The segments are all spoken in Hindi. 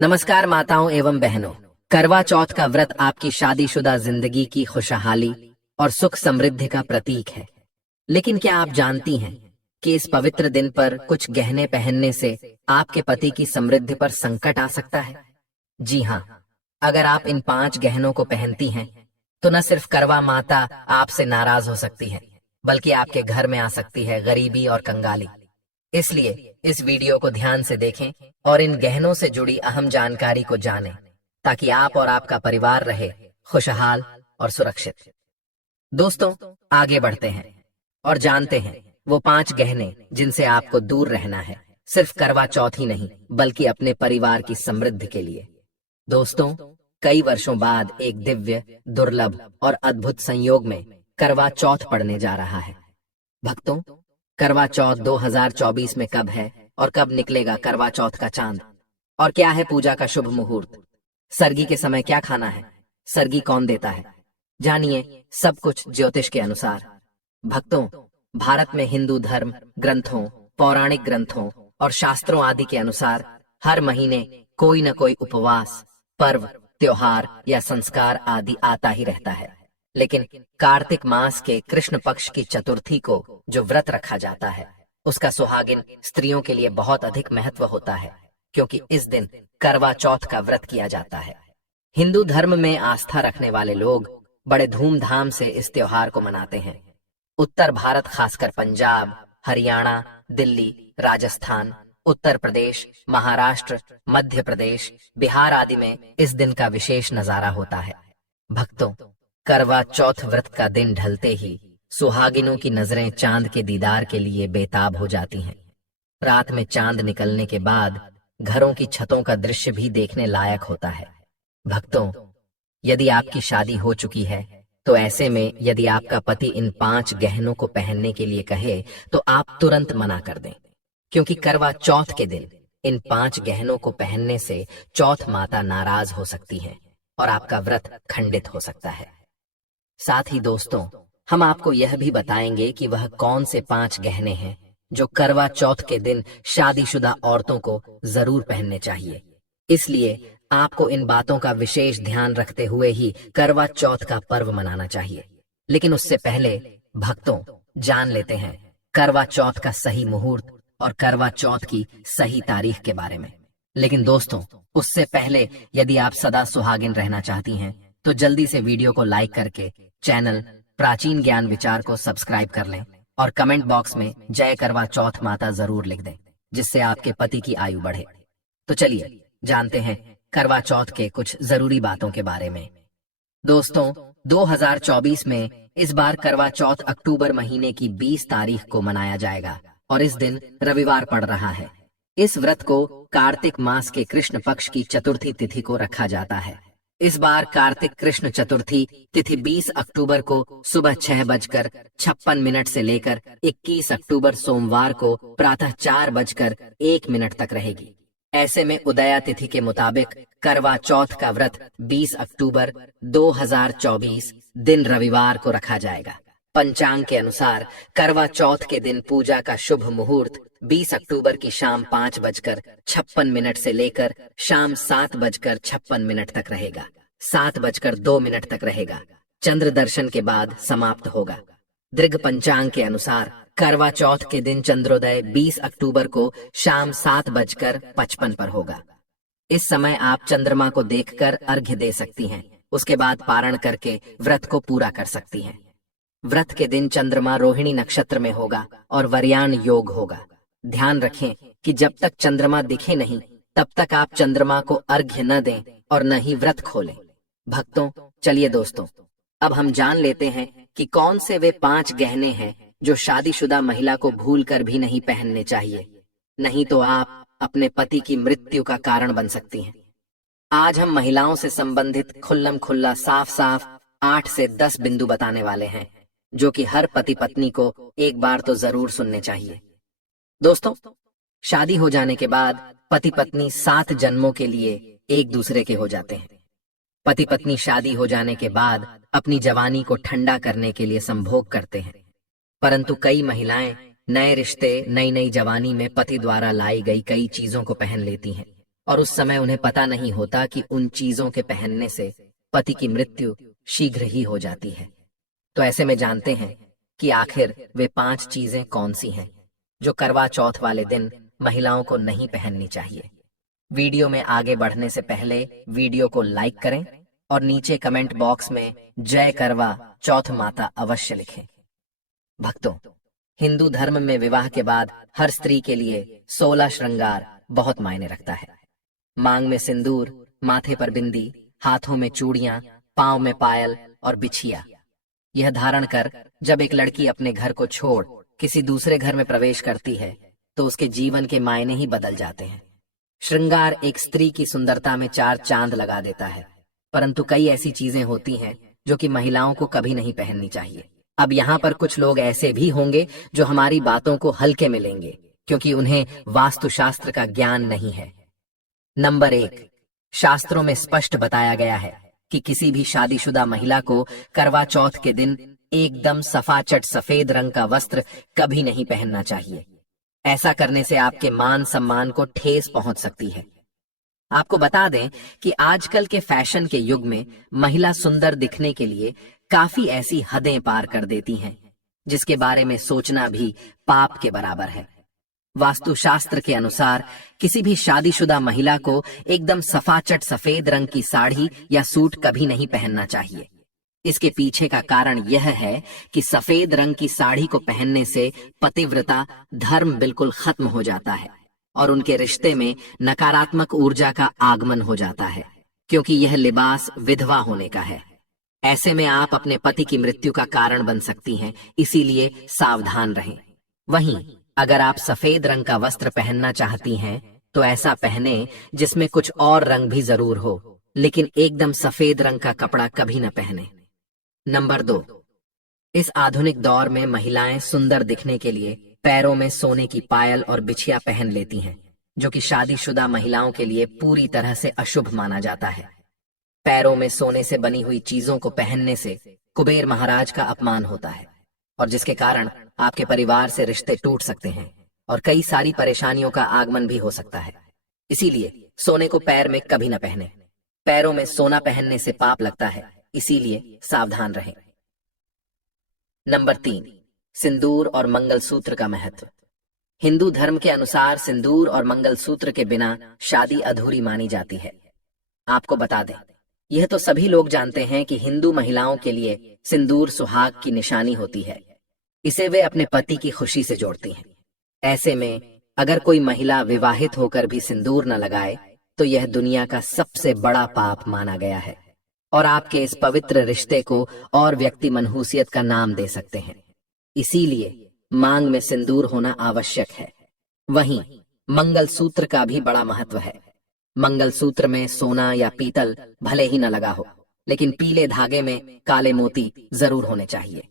नमस्कार माताओं एवं बहनों। करवा चौथ का व्रत आपकी शादीशुदा जिंदगी की खुशहाली और सुख समृद्धि का प्रतीक है। लेकिन क्या आप जानती हैं कि इस पवित्र दिन पर कुछ गहने पहनने से आपके पति की समृद्धि पर संकट आ सकता है? जी हाँ, अगर आप इन 5 गहनों को पहनती हैं तो न सिर्फ करवा माता आपसे नाराज हो सकती है, बल्कि आपके घर में आ सकती है गरीबी और कंगाली। इसलिए इस वीडियो को ध्यान से देखें और इन गहनों से जुड़ी अहम जानकारी को जानें, ताकि आप और आपका परिवार रहे खुशहाल और सुरक्षित। दोस्तों, आगे बढ़ते हैं और जानते हैं वो 5 गहने जिनसे आपको दूर रहना है, सिर्फ करवा चौथ ही नहीं बल्कि अपने परिवार की समृद्धि के लिए। दोस्तों, कई वर्षों बाद एक दिव्य, दुर्लभ और अद्भुत संयोग में करवा चौथ पड़ने जा रहा है। भक्तों, करवा चौथ 2024 में कब है और कब निकलेगा करवा चौथ का चांद? और क्या है पूजा का शुभ मुहूर्त? सरगी के समय क्या खाना है? सरगी कौन देता है? जानिए सब कुछ ज्योतिष के अनुसार। भक्तों, भारत में हिंदू धर्म ग्रंथों, पौराणिक ग्रंथों और शास्त्रों आदि के अनुसार हर महीने कोई न कोई उपवास, पर्व, त्योहार या संस्कार आदि आता ही रहता है। लेकिन कार्तिक मास के कृष्ण पक्ष की चतुर्थी को जो व्रत रखा जाता है, उसका सुहागिन स्त्रियों के लिए बहुत अधिक महत्व होता है, क्योंकि इस दिन करवा चौथ का व्रत किया जाता है। हिंदू धर्म में आस्था रखने वाले लोग बड़े धूमधाम से इस त्योहार को मनाते हैं। उत्तर भारत, खासकर पंजाब, हरियाणा, दिल्ली, राजस्थान, उत्तर प्रदेश, महाराष्ट्र, मध्य प्रदेश, बिहार आदि में इस दिन का विशेष नजारा होता है। भक्तों, करवा चौथ व्रत का दिन ढलते ही सुहागिनों की नजरें चांद के दीदार के लिए बेताब हो जाती हैं। रात में चांद निकलने के बाद घरों की छतों का दृश्य भी देखने लायक होता है। भक्तों, यदि आपकी शादी हो चुकी है तो ऐसे में यदि आपका पति इन 5 गहनों को पहनने के लिए कहे तो आप तुरंत मना कर दें, क्योंकि करवा चौथ के दिन इन 5 गहनों को पहनने से चौथ माता नाराज हो सकती है और आपका व्रत खंडित हो सकता है। साथ ही दोस्तों, हम आपको यह भी बताएंगे कि वह कौन से 5 गहने हैं जो करवा चौथ के दिन शादीशुदा औरतों को जरूर पहनने चाहिए। इसलिए आपको इन बातों का विशेष ध्यान रखते हुए ही करवा चौथ का पर्व मनाना चाहिए। लेकिन उससे पहले भक्तों, जान लेते हैं करवा चौथ का सही मुहूर्त और करवा चौथ की सही तारीख के बारे में। लेकिन दोस्तों, उससे पहले यदि आप सदा सुहागिन रहना चाहती हैं तो जल्दी से वीडियो को लाइक करके चैनल प्राचीन ज्ञान विचार को सब्सक्राइब कर लें और कमेंट बॉक्स में जय करवा चौथ माता जरूर लिख दें, जिससे आपके पति की आयु बढ़े। तो चलिए जानते हैं करवा चौथ के कुछ जरूरी बातों के बारे में। दोस्तों, 2024 में इस बार करवा चौथ अक्टूबर महीने की 20 तारीख को मनाया जाएगा और इस दिन रविवार पड़ रहा है। इस व्रत को कार्तिक मास के कृष्ण पक्ष की चतुर्थी तिथि को रखा जाता है। इस बार कार्तिक कृष्ण चतुर्थी तिथि 20 अक्टूबर को सुबह 6:56 से लेकर 21 अक्टूबर सोमवार को प्रातः 4:01 तक रहेगी। ऐसे में उदया तिथि के मुताबिक करवा चौथ का व्रत 20 अक्टूबर 2024 दिन रविवार को रखा जाएगा। पंचांग के अनुसार करवा चौथ के दिन पूजा का शुभ मुहूर्त 20 अक्टूबर की शाम 5:56 से लेकर शाम 7:56 तक रहेगा। 7:02 तक रहेगा। चंद्र दर्शन के बाद समाप्त होगा। दृग पंचांग के अनुसार करवा चौथ के दिन चंद्रोदय 20 अक्टूबर को शाम 7:55 पर होगा। इस समय आप चंद्रमा को देखकर अर्घ्य दे सकती हैं। उसके बाद पारण करके व्रत को पूरा कर सकती हैं। व्रत के दिन चंद्रमा रोहिणी नक्षत्र में होगा और वरयान योग होगा। ध्यान रखें कि जब तक चंद्रमा दिखे नहीं तब तक आप चंद्रमा को अर्घ्य न दें और न ही व्रत खोलें। भक्तों, चलिए दोस्तों, अब हम जान लेते हैं कि कौन से वे 5 गहने हैं जो शादीशुदा महिला को भूलकर भी नहीं पहनने चाहिए, नहीं तो आप अपने पति की मृत्यु का कारण बन सकती हैं। आज हम महिलाओं से संबंधित खुल्लम खुल्ला साफ साफ 8 से 10 बिंदु बताने वाले हैं, जो कि हर पति पत्नी को एक बार तो जरूर सुनने चाहिए। दोस्तों, शादी हो जाने के बाद पति पत्नी 7 जन्मों के लिए एक दूसरे के हो जाते हैं। पति पत्नी शादी हो जाने के बाद अपनी जवानी को ठंडा करने के लिए संभोग करते हैं, परंतु कई महिलाएं नए रिश्ते, नई नई जवानी में पति द्वारा लाई गई कई चीजों को पहन लेती हैं, और उस समय उन्हें पता नहीं होता कि उन चीजों के पहनने से पति की मृत्यु शीघ्र ही हो जाती है। तो ऐसे में जानते हैं कि आखिर वे 5 चीजें कौन सी हैं जो करवा चौथ वाले दिन महिलाओं को नहीं पहननी चाहिए। वीडियो में आगे बढ़ने से पहले वीडियो को लाइक करें और नीचे कमेंट बॉक्स में जय करवा चौथ माता अवश्य लिखें। भक्तों, हिंदू धर्म में विवाह के बाद हर स्त्री के लिए 16 श्रृंगार बहुत मायने रखता है। मांग में सिंदूर, माथे पर बिंदी, हाथों में चूड़ियां, पांव में पायल और बिछिया। यह धारण कर जब एक लड़की अपने घर को छोड़ किसी दूसरे घर में प्रवेश करती है तो उसके जीवन के मायने ही बदल जाते हैं। श्रृंगार एक स्त्री की सुंदरता में 4 चांद लगा देता है, परंतु कई ऐसी चीजें होती हैं जो कि महिलाओं को कभी नहीं पहननी चाहिए। अब यहाँ पर कुछ लोग ऐसे भी होंगे जो हमारी बातों को हल्के में लेंगे क्योंकि उन्हें वास्तुशास्त्र का ज्ञान नहीं है। नंबर 1, शास्त्रों में स्पष्ट बताया गया है कि किसी भी शादीशुदा महिला को करवा चौथ के दिन एकदम सफाचट सफेद रंग का वस्त्र कभी नहीं पहनना चाहिए। ऐसा करने से आपके मान सम्मान को ठेस पहुंच सकती है। आपको बता दें कि आजकल के फैशन के युग में महिला सुंदर दिखने के लिए काफी ऐसी हदें पार कर देती हैं जिसके बारे में सोचना भी पाप के बराबर है। वास्तुशास्त्र के अनुसार किसी भी शादीशुदा महिला को एकदम सफाचट सफेद रंग की साड़ी या सूट कभी नहीं पहनना चाहिए। इसके पीछे का कारण यह है कि सफेद रंग की साड़ी को पहनने से पतिव्रता धर्म बिल्कुल खत्म हो जाता है और उनके रिश्ते में नकारात्मक ऊर्जा का आगमन हो जाता है, क्योंकि यह लिबास विधवा होने का है। ऐसे में आप अपने पति की मृत्यु का कारण बन सकती हैं, इसीलिए सावधान रहें। वहीं अगर आप सफेद रंग का वस्त्र पहनना चाहती हैं तो ऐसा पहने जिसमें कुछ और रंग भी जरूर हो, लेकिन एकदम सफेद रंग का कपड़ा कभी न पहने। नंबर 2, इस आधुनिक दौर में महिलाएं सुंदर दिखने के लिए पैरों में सोने की पायल और बिछिया पहन लेती हैं, जो कि शादीशुदा महिलाओं के लिए पूरी तरह से अशुभ माना जाता है। पैरों में सोने से बनी हुई चीजों को पहनने से कुबेर महाराज का अपमान होता है और जिसके कारण आपके परिवार से रिश्ते टूट सकते हैं और कई सारी परेशानियों का आगमन भी हो सकता है। इसीलिए सोने को पैर में कभी न पहने। पैरों में सोना पहनने से पाप लगता है, इसीलिए सावधान रहें। नंबर 3, सिंदूर और मंगलसूत्र का महत्व। हिंदू धर्म के अनुसार सिंदूर और मंगलसूत्र के बिना शादी अधूरी मानी जाती है। आपको बता दें, यह तो सभी लोग जानते हैं कि हिंदू महिलाओं के लिए सिंदूर सुहाग की निशानी होती है। इसे वे अपने पति की खुशी से जोड़ती हैं। ऐसे में अगर कोई महिला विवाहित होकर भी सिंदूर न लगाए तो यह दुनिया का सबसे बड़ा पाप माना गया है और आपके इस पवित्र रिश्ते को और व्यक्ति मनहूसियत का नाम दे सकते हैं। इसीलिए मांग में सिंदूर होना आवश्यक है। वहीं मंगलसूत्र का भी बड़ा महत्व है। मंगलसूत्र में सोना या पीतल भले ही न लगा हो, लेकिन पीले धागे में काले मोती जरूर होने चाहिए।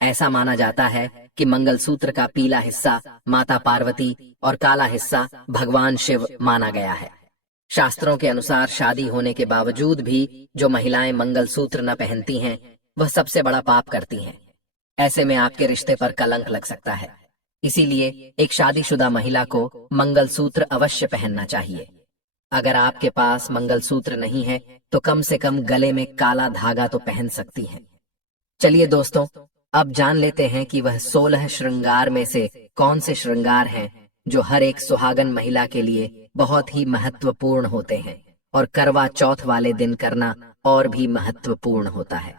ऐसा माना जाता है कि मंगलसूत्र का पीला हिस्सा माता पार्वती और काला हिस्सा भगवान शिव माना गया है। शास्त्रों के अनुसार शादी होने के बावजूद भी जो महिलाएं मंगलसूत्र न पहनती हैं वह सबसे बड़ा पाप करती हैं। ऐसे में आपके रिश्ते पर कलंक लग सकता है। इसीलिए एक शादीशुदा महिला को मंगलसूत्र अवश्य पहनना चाहिए। अगर आपके पास मंगलसूत्र नहीं है तो कम से कम गले में काला धागा तो पहन सकती हैं। चलिए दोस्तों, अब जान लेते हैं कि वह 16 श्रृंगार में से कौन से श्रृंगार हैं जो हर एक सुहागन महिला के लिए बहुत ही महत्वपूर्ण होते हैं और करवा चौथ वाले दिन करना और भी महत्वपूर्ण होता है।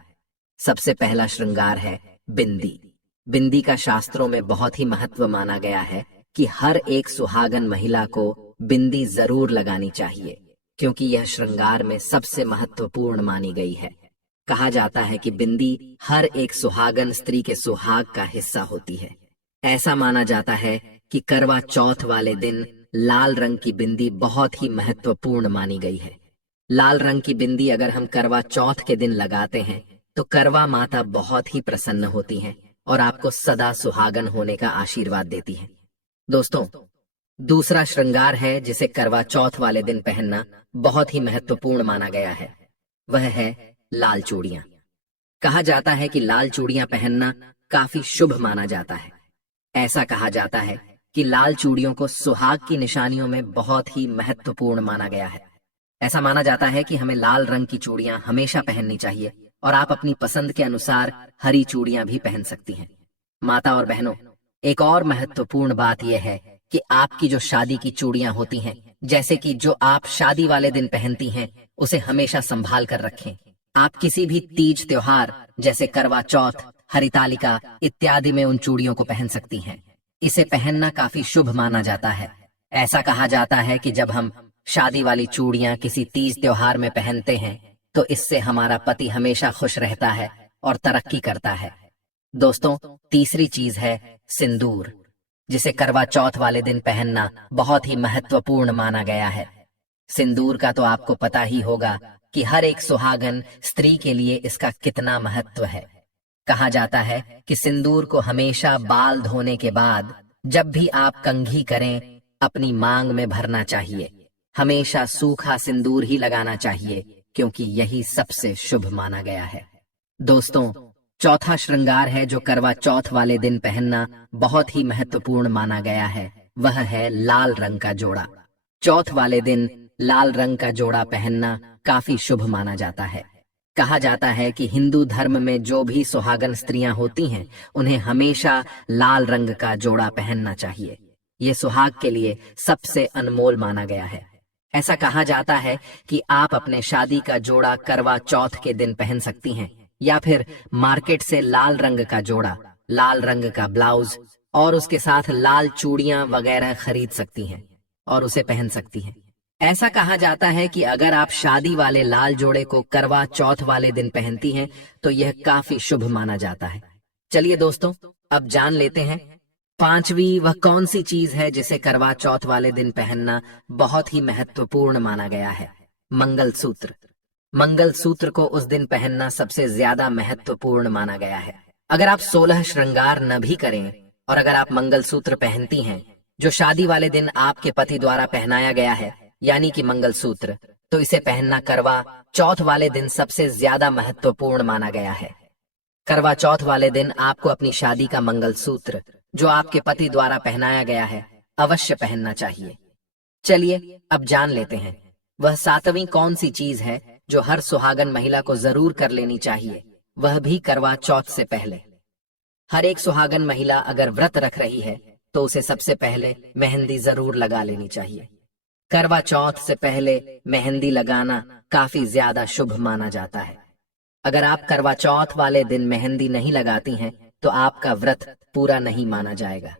सबसे पहला श्रृंगार है बिंदी। बिंदी का शास्त्रों में बहुत ही महत्व माना गया है कि हर एक सुहागन महिला को बिंदी जरूर लगानी चाहिए, क्योंकि यह श्रृंगार में सबसे महत्वपूर्ण मानी गई है। कहा जाता है कि बिंदी हर एक सुहागन स्त्री के सुहाग का हिस्सा होती है। ऐसा माना जाता है कि करवा चौथ वाले दिन लाल रंग की बिंदी बहुत ही महत्वपूर्ण मानी गई है। लाल रंग की बिंदी अगर हम करवा चौथ के दिन लगाते हैं तो करवा माता बहुत ही प्रसन्न होती हैं और आपको सदा सुहागन होने का आशीर्वाद देती हैं। दोस्तों, दूसरा श्रृंगार है जिसे करवा चौथ वाले दिन पहनना बहुत ही महत्वपूर्ण माना गया है, वह है लाल चूड़ियां। कहा जाता है कि लाल चूड़ियां पहनना काफी शुभ माना जाता है। ऐसा कहा जाता है कि लाल चूड़ियों को सुहाग की निशानियों में बहुत ही महत्वपूर्ण माना गया है। ऐसा माना जाता है कि हमें लाल रंग की चूड़ियां हमेशा पहननी चाहिए और आप अपनी पसंद के अनुसार हरी चूड़ियां भी पहन सकती हैं। माता और बहनों, एक और महत्वपूर्ण बात यह है कि आपकी जो शादी की चूड़ियां होती हैं, जैसे कि जो आप शादी वाले दिन पहनती हैं, उसे हमेशा संभाल कर रखें। आप किसी भी तीज त्योहार जैसे करवा चौथ, हरितालिका इत्यादि में उन चूड़ियों को पहन सकती हैं। इसे पहनना काफी शुभ माना जाता है। ऐसा कहा जाता है कि जब हम शादी वाली चूड़ियां किसी तीज त्योहार में पहनते हैं तो इससे हमारा पति हमेशा खुश रहता है और तरक्की करता है। दोस्तों, तीसरी चीज है सिंदूर, जिसे करवा चौथ वाले दिन पहनना बहुत ही महत्वपूर्ण माना गया है। सिंदूर का तो आपको पता ही होगा कि हर एक सुहागन स्त्री के लिए इसका कितना महत्व है। कहा जाता है कि सिंदूर को हमेशा बाल धोने के बाद जब भी आप कंघी करें, अपनी मांग में भरना चाहिए। हमेशा सूखा सिंदूर ही लगाना चाहिए, क्योंकि यही सबसे शुभ माना गया है। दोस्तों, चौथा श्रृंगार है जो करवा चौथ वाले दिन पहनना बहुत ही महत्वपूर्ण माना गया है, वह है लाल रंग का जोड़ा। चौथ वाले दिन लाल रंग का जोड़ा पहनना काफी शुभ माना जाता है। कहा जाता है कि हिंदू धर्म में जो भी सुहागन स्त्रियां होती हैं, उन्हें हमेशा लाल रंग का जोड़ा पहनना चाहिए। ये सुहाग के लिए सबसे अनमोल माना गया है। ऐसा कहा जाता है कि आप अपने शादी का जोड़ा करवा चौथ के दिन पहन सकती हैं, या फिर मार्केट से लाल रंग का जोड़ा, लाल रंग का ब्लाउज और उसके साथ लाल चूड़ियां वगैरह खरीद सकती हैं और उसे पहन सकती हैं। ऐसा कहा जाता है कि अगर आप शादी वाले लाल जोड़े को करवा चौथ वाले दिन पहनती हैं तो यह काफी शुभ माना जाता है। चलिए दोस्तों, अब जान लेते हैं पांचवी वह कौन सी चीज है जिसे करवा चौथ वाले दिन पहनना बहुत ही महत्वपूर्ण माना गया है। मंगलसूत्र। मंगलसूत्र को उस दिन पहनना सबसे ज्यादा महत्वपूर्ण माना गया है। अगर आप 16 श्रृंगार न भी करें और अगर आप मंगलसूत्र पहनती हैं जो शादी वाले दिन आपके पति द्वारा पहनाया गया है, यानी कि मंगलसूत्र, तो इसे पहनना करवा चौथ वाले दिन सबसे ज्यादा महत्वपूर्ण माना गया है। करवा चौथ वाले दिन आपको अपनी शादी का मंगलसूत्र जो आपके पति द्वारा पहनाया गया है अवश्य पहनना चाहिए। चलिए अब जान लेते हैं वह सातवीं कौन सी चीज है जो हर सुहागन महिला को जरूर कर लेनी चाहिए, वह भी करवा चौथ से पहले। हर एक सुहागन महिला अगर व्रत रख रही है तो उसे सबसे पहले मेहंदी जरूर लगा लेनी चाहिए। करवा चौथ से पहले मेहंदी लगाना काफी ज्यादा शुभ माना जाता है। अगर आप करवा चौथ वाले दिन मेहंदी नहीं लगाती हैं तो आपका व्रत पूरा नहीं माना जाएगा।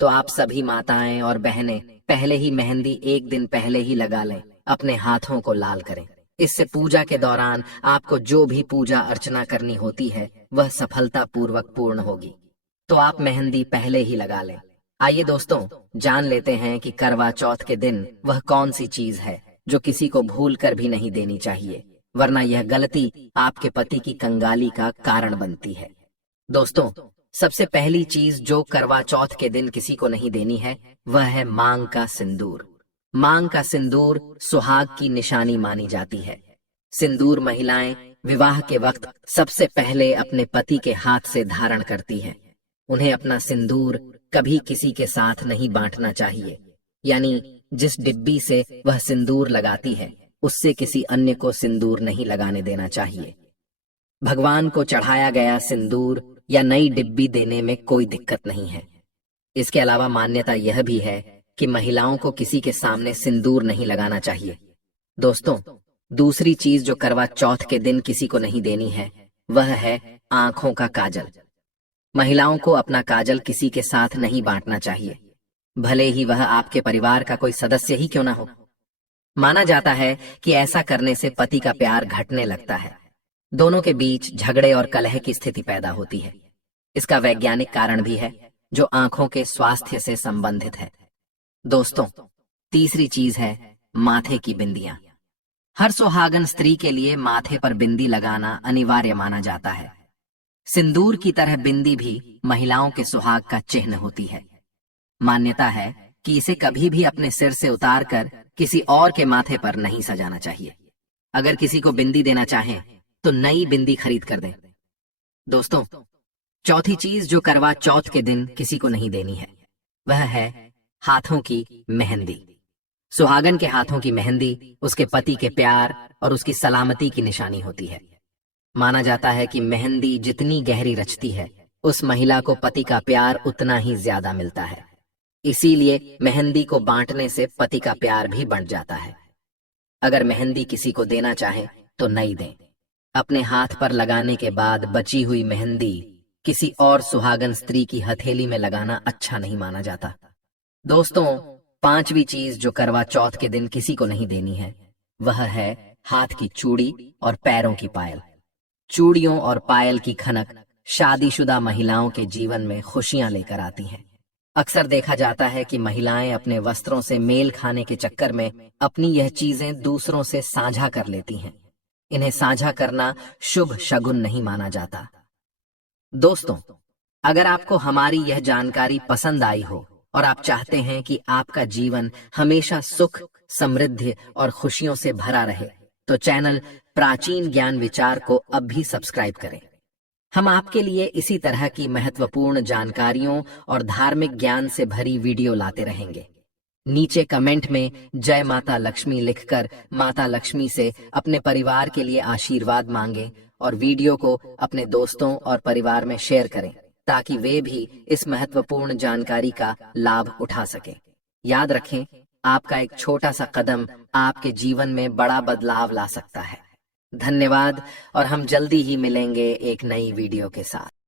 तो आप सभी माताएं और बहनें पहले ही मेहंदी एक दिन पहले ही लगा लें, अपने हाथों को लाल करें। इससे पूजा के दौरान आपको जो भी पूजा अर्चना करनी होती है वह सफलता पूर्वक पूर्ण होगी। तो आप मेहंदी पहले ही लगा लें। आइए दोस्तों, जान लेते हैं कि करवा चौथ के दिन वह कौन सी चीज है जो किसी को भूल कर भी नहीं देनी चाहिए, वरना यह गलती आपके पति की कंगाली का कारण बनती है। दोस्तों, सबसे पहली चीज जो करवा चौथ के दिन किसी को नहीं देनी है वह है मांग का सिंदूर। मांग का सिंदूर सुहाग की निशानी मानी जाती है। सिंदूर महिलाएं विवाह के वक्त सबसे पहले अपने पति के हाथ से धारण करती हैं। उन्हें अपना सिंदूर कभी किसी के साथ नहीं बांटना चाहिए, यानी जिस डिब्बी से वह सिंदूर लगाती है उससे किसी अन्य को सिंदूर नहीं लगाने देना चाहिए। भगवान को चढ़ाया गया सिंदूर या नई डिब्बी देने में कोई दिक्कत नहीं है। इसके अलावा मान्यता यह भी है कि महिलाओं को किसी के सामने सिंदूर नहीं लगाना चाहिए। दोस्तों, दूसरी चीज जो करवा चौथ के दिन किसी को नहीं देनी है वह है आंखों का काजल। महिलाओं को अपना काजल किसी के साथ नहीं बांटना चाहिए, भले ही वह आपके परिवार का कोई सदस्य ही क्यों ना हो। माना जाता है कि ऐसा करने से पति का प्यार घटने लगता है, दोनों के बीच झगड़े और कलह की स्थिति पैदा होती है। इसका वैज्ञानिक कारण भी है जो आंखों के स्वास्थ्य से संबंधित है। दोस्तों, तीसरी चीज है माथे की बिंदियां। हर सुहागन स्त्री के लिए माथे पर बिंदी लगाना अनिवार्य माना जाता है। सिंदूर की तरह बिंदी भी महिलाओं के सुहाग का चिन्ह होती है। मान्यता है कि इसे कभी भी अपने सिर से उतारकर किसी और के माथे पर नहीं सजाना चाहिए। अगर किसी को बिंदी देना चाहें तो नई बिंदी खरीद कर दें। दोस्तों, चौथी चीज जो करवा चौथ के दिन किसी को नहीं देनी है वह है हाथों की मेहंदी। सुहागन के हाथों की मेहंदी उसके पति के प्यार और उसकी सलामती की निशानी होती है। माना जाता है कि मेहंदी जितनी गहरी रचती है, उस महिला को पति का प्यार उतना ही ज्यादा मिलता है। इसीलिए मेहंदी को बांटने से पति का प्यार भी बढ़ जाता है। अगर मेहंदी किसी को देना चाहे तो नई दें। अपने हाथ पर लगाने के बाद बची हुई मेहंदी किसी और सुहागन स्त्री की हथेली में लगाना अच्छा नहीं माना जाता। दोस्तों, पांचवी चीज जो करवा चौथ के दिन किसी को नहीं देनी है, वह है हाथ की चूड़ी और पैरों की पायल। चूड़ियों और पायल की खनक शादीशुदा महिलाओं के जीवन में खुशियां लेकर आती हैं। अक्सर देखा जाता है कि महिलाएं अपने वस्त्रों से मेल खाने के चक्कर में अपनी यह चीजें दूसरों से साझा कर लेती हैं। इन्हें साझा करना शुभ शगुन नहीं माना जाता। दोस्तों, अगर आपको हमारी यह जानकारी पसंद आई हो और आप चाहते हैं कि आपका जीवन हमेशा सुख, समृद्धि और खुशियों से भरा रहे, तो चैनल प्राचीन ज्ञान विचार को अब भी सब्सक्राइब करें। हम आपके लिए इसी तरह की महत्वपूर्ण जानकारियों और धार्मिक ज्ञान से भरी वीडियो लाते रहेंगे। नीचे कमेंट में जय माता लक्ष्मी लिखकर माता लक्ष्मी से अपने परिवार के लिए आशीर्वाद मांगें और वीडियो को अपने दोस्तों और परिवार में शेयर करें, ताकि वे भी इस महत्वपूर्ण जानकारी का लाभ उठा सकें। याद रखें, आपका एक छोटा सा कदम आपके जीवन में बड़ा बदलाव ला सकता है। धन्यवाद, और हम जल्दी ही मिलेंगे एक नई वीडियो के साथ।